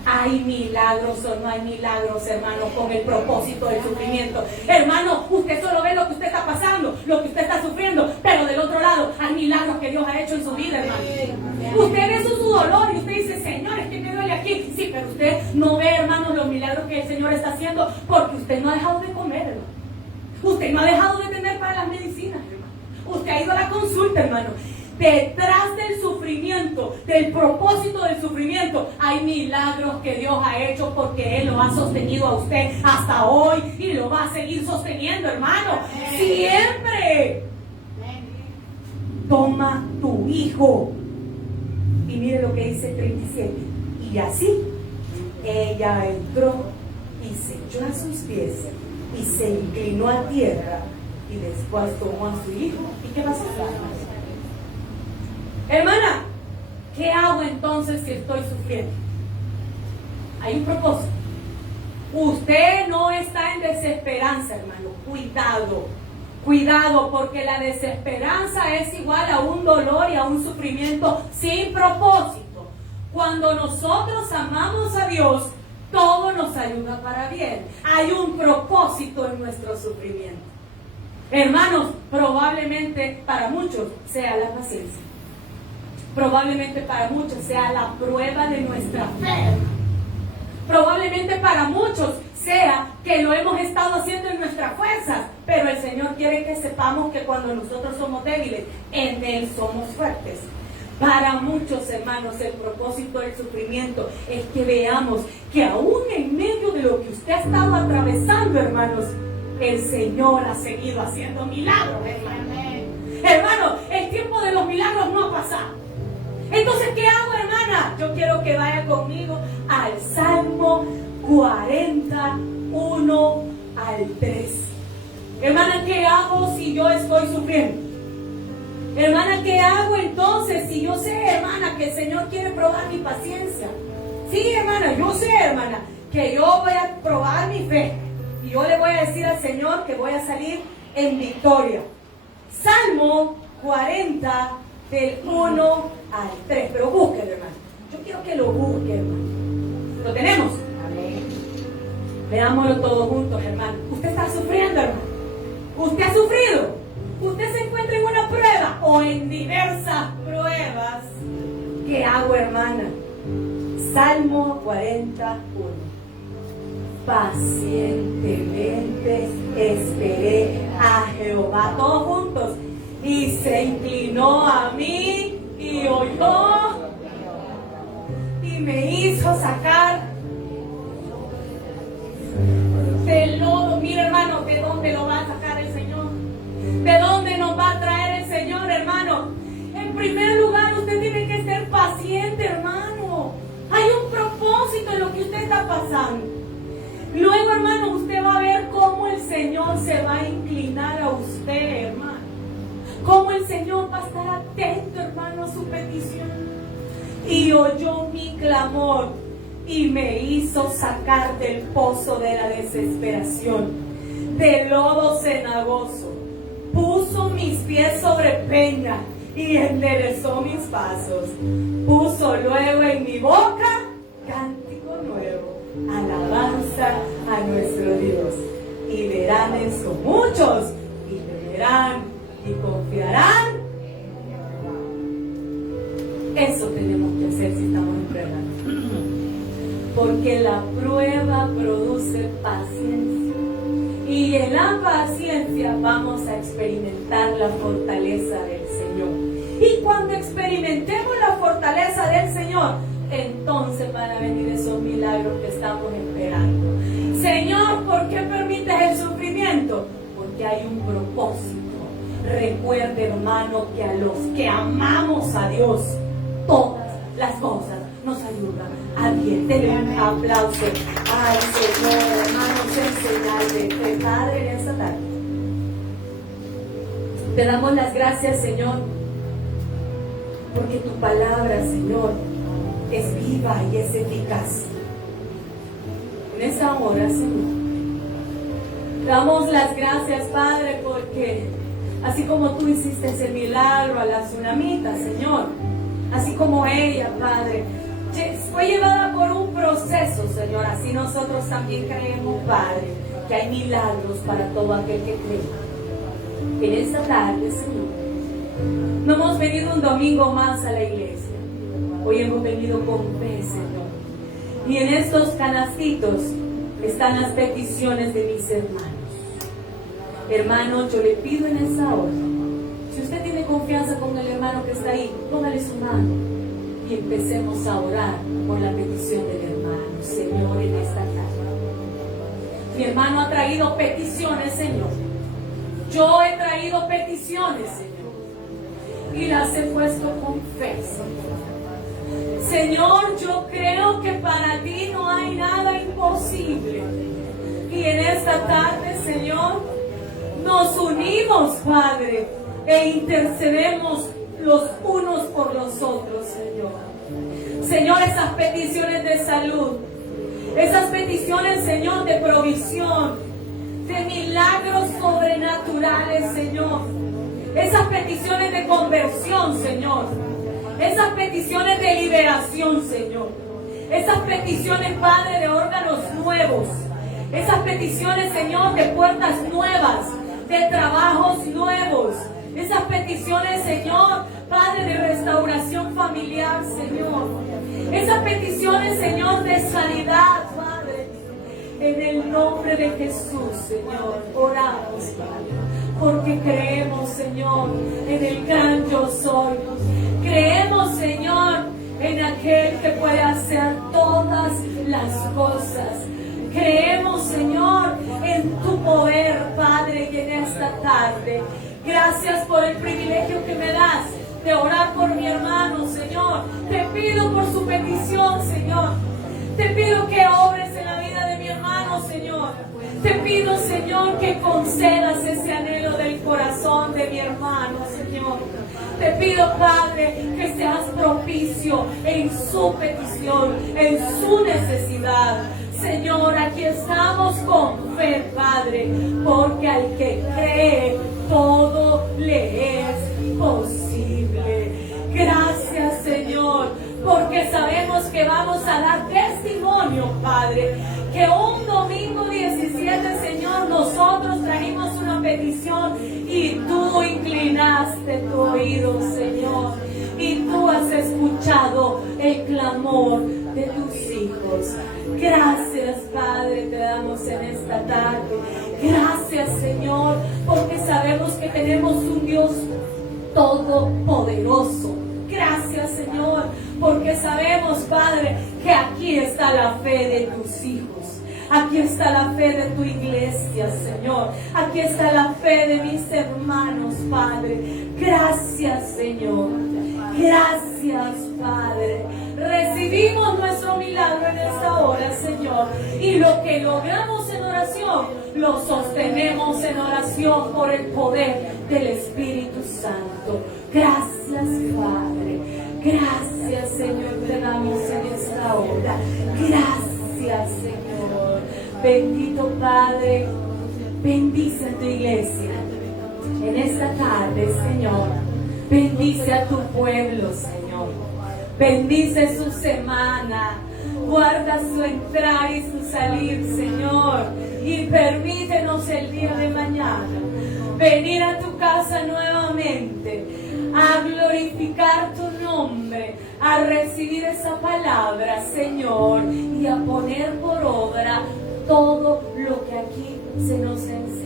¿Hay milagros o no hay milagros, hermano, con el propósito del sufrimiento? Hermano, usted solo ve lo que usted está pasando, lo que usted está sufriendo, pero del otro lado hay milagros que Dios ha hecho en su vida, hermano. Usted ve su dolor y usted dice: Señor, es que me duele aquí. Sí, pero usted no ve, hermano, los milagros que el Señor está haciendo, porque usted no ha dejado de comer, hermano. Usted no ha dejado de tener para las medicinas, hermano. Usted ha ido a la consulta, hermano. Detrás del sufrimiento, del propósito del sufrimiento, hay milagros que Dios ha hecho, porque Él lo ha sostenido a usted hasta hoy y lo va a seguir sosteniendo, hermano. Siempre. Toma tu hijo. Y mire lo que dice el 37. Y así ella entró y se echó a sus pies y se inclinó a tierra, y después tomó a su hijo. ¿Y qué pasó? Hermana, ¿qué hago entonces si estoy sufriendo? Hay un propósito. Usted no está en desesperanza, hermano. Cuidado, cuidado, porque la desesperanza es igual a un dolor y a un sufrimiento sin propósito. Cuando nosotros amamos a Dios, todo nos ayuda para bien. Hay un propósito en nuestro sufrimiento. Hermanos, probablemente para muchos sea la paciencia. Probablemente para muchos sea la prueba de nuestra fe. Probablemente para muchos sea que lo hemos estado haciendo en nuestras fuerzas, pero el Señor quiere que sepamos que cuando nosotros somos débiles, en Él somos fuertes. Para muchos, hermanos, el propósito del sufrimiento es que veamos que aún en medio de lo que usted ha estado atravesando, hermanos, el Señor ha seguido haciendo milagros, hermano. Hermano, el tiempo de los milagros no ha pasado. Entonces, ¿qué hago, hermana? Yo quiero que vaya conmigo al Salmo 41 al 3. Hermana, ¿qué hago si yo estoy sufriendo? Hermana, ¿qué hago entonces si yo sé, hermana, que el Señor quiere probar mi paciencia? Sí, hermana, yo sé, hermana, que yo voy a probar mi fe. Y yo le voy a decir al Señor que voy a salir en victoria. Salmo 40 del 1 al 3, pero búsquelo, hermano. Yo quiero que lo busque, hermano. ¿Lo tenemos? Amén. Veámoslo todos juntos, hermano. Usted está sufriendo, hermano. Usted ha sufrido. Usted se encuentra en una prueba o en diversas pruebas. ¿Qué hago, hermana? Salmo 41. Pacientemente esperé a Jehová. Todos juntos. Y se inclinó a mí y oyó y me hizo sacar del lodo. Mira, hermano, ¿de dónde lo va a sacar el Señor? ¿De dónde nos va a traer el Señor, hermano? En primer lugar, usted tiene que ser paciente, hermano. Hay un propósito en lo que usted está pasando. Luego, hermano, usted va a ver cómo el Señor se va a inclinar a usted, hermano. Cómo el Señor va a estar atento, hermano, a su petición. Y oyó mi clamor y me hizo sacar del pozo de la desesperación, del lodo cenagoso. Puso mis pies sobre peña y enderezó mis pasos. Puso luego en mi boca cántico nuevo, alabanza a nuestro Dios. Y verán eso muchos, y temerán y confiarán. Eso tenemos que hacer si estamos en prueba. Porque la prueba produce paciencia. Y en la paciencia vamos a experimentar la fortaleza del Señor. Y cuando experimentemos la fortaleza del Señor, entonces van a venir esos milagros que estamos esperando. Señor, ¿por qué permites el sufrimiento? Porque hay un propósito. Recuerde, hermano, que a los que amamos a Dios, todas las cosas nos ayudan a bien. Denle un aplauso al Señor, hermanos, en señal de Padre en esta tarde. Te damos las gracias, Señor, porque tu palabra, Señor, es viva y es eficaz. En esta hora, Señor, damos las gracias, Padre, porque así como tú hiciste ese milagro a la tsunamita, Señor, así como ella, Padre, fue llevada por un proceso, Señor, así nosotros también creemos, Padre, que hay milagros para todo aquel que cree. En esta tarde, Señor, no hemos venido un domingo más a la iglesia. Hoy hemos venido con fe, Señor. Y en estos canastitos están las peticiones de mis hermanos. Hermano, yo le pido en esta hora, si usted tiene confianza con el hermano que está ahí, póngale su mano y empecemos a orar por la petición del hermano. Señor, en esta tarde, mi hermano ha traído peticiones, Señor. Yo he traído peticiones, Señor, y las he puesto con fe, Señor. Señor, yo creo que para ti no hay nada imposible. Y en esta tarde, Señor, nos unimos, Padre, e intercedemos los unos por los otros, Señor. Señor, esas peticiones de salud, esas peticiones, Señor, de provisión, de milagros sobrenaturales, Señor. Esas peticiones de conversión, Señor. Esas peticiones de liberación, Señor. Esas peticiones, Padre, de órganos nuevos. Esas peticiones, Señor, de puertas nuevas, de trabajos nuevos. Esas peticiones, Señor, Padre, de restauración familiar, Señor. Esas peticiones, Señor, de sanidad, Padre. En el nombre de Jesús, Señor, oramos, Padre. Porque creemos, Señor, en el gran yo soy. Creemos, Señor, en aquel que puede hacer todas las cosas. Creemos, Señor, en tu poder, Padre, y en esta tarde. Gracias por el privilegio que me das de orar por mi hermano, Señor. Te pido por su petición, Señor. Te pido que obres en la vida de mi hermano, Señor. Te pido, Señor, que concedas ese anhelo del corazón de mi hermano, Señor. Te pido, Padre, que seas propicio en su petición, en su necesidad. Señor, aquí estamos con fe, Padre, porque al que cree, todo le es posible. Gracias, Señor, porque sabemos que vamos a dar testimonio, Padre, que un domingo 17, Señor, nosotros trajimos una petición y tú inclinaste tu oído, Señor, y tú has escuchado el clamor de tus hijos. Gracias, Padre, te damos en esta tarde. Gracias, Señor, porque sabemos que tenemos un Dios todopoderoso. Gracias, Señor, porque sabemos, Padre, que aquí está la fe de tus hijos. Aquí está la fe de tu iglesia, Señor. Aquí está la fe de mis hermanos, Padre. Gracias, Señor. Gracias, Padre. Recibimos nuestro milagro en esta hora, Señor. Y lo que logramos en oración, lo sostenemos en oración por el poder del Espíritu Santo. Gracias, Padre. Gracias, Señor, te damos en esta hora. obra. Gracias, Señor. Bendito Padre, bendice a tu iglesia en esta tarde, Señor. Bendice a tu pueblo, Señor. Bendice su semana. Guarda su entrar y su salir, Señor. Y permítenos el día de mañana venir a tu casa nuevamente, a glorificar tu nombre, a recibir esa palabra, Señor, y a poner por obra todo lo que aquí se nos enseña.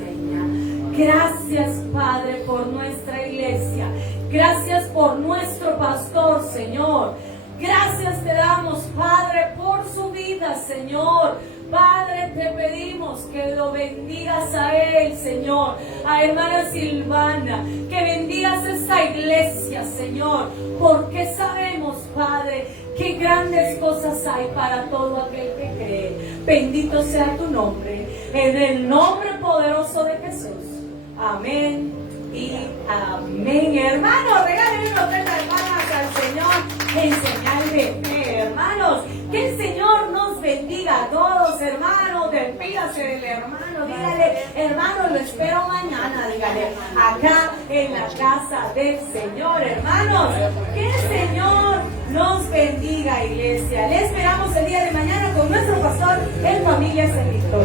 Gracias, Padre, por nuestra iglesia. Gracias por nuestro pastor, Señor. Gracias te damos, Padre, por su vida, Señor. Padre, te pedimos que lo bendigas a él, Señor, a hermana Silvana, que bendigas esta iglesia, Señor, porque sabemos, Padre, que grandes cosas hay para todo aquel que cree. Bendito sea tu nombre, en el nombre poderoso de Jesús. Amén y amén. Hermanos, regalen unos 30 palmas al Señor en señal de fe, hermanos. Que el Señor nos bendiga a todos, hermanos. Despídase del hermano, dígale, hermano, lo espero mañana, dígale, acá en la casa del Señor, hermanos. Que el Señor nos bendiga, iglesia. Le esperamos el día de mañana con nuestro pastor en Familias en Victoria.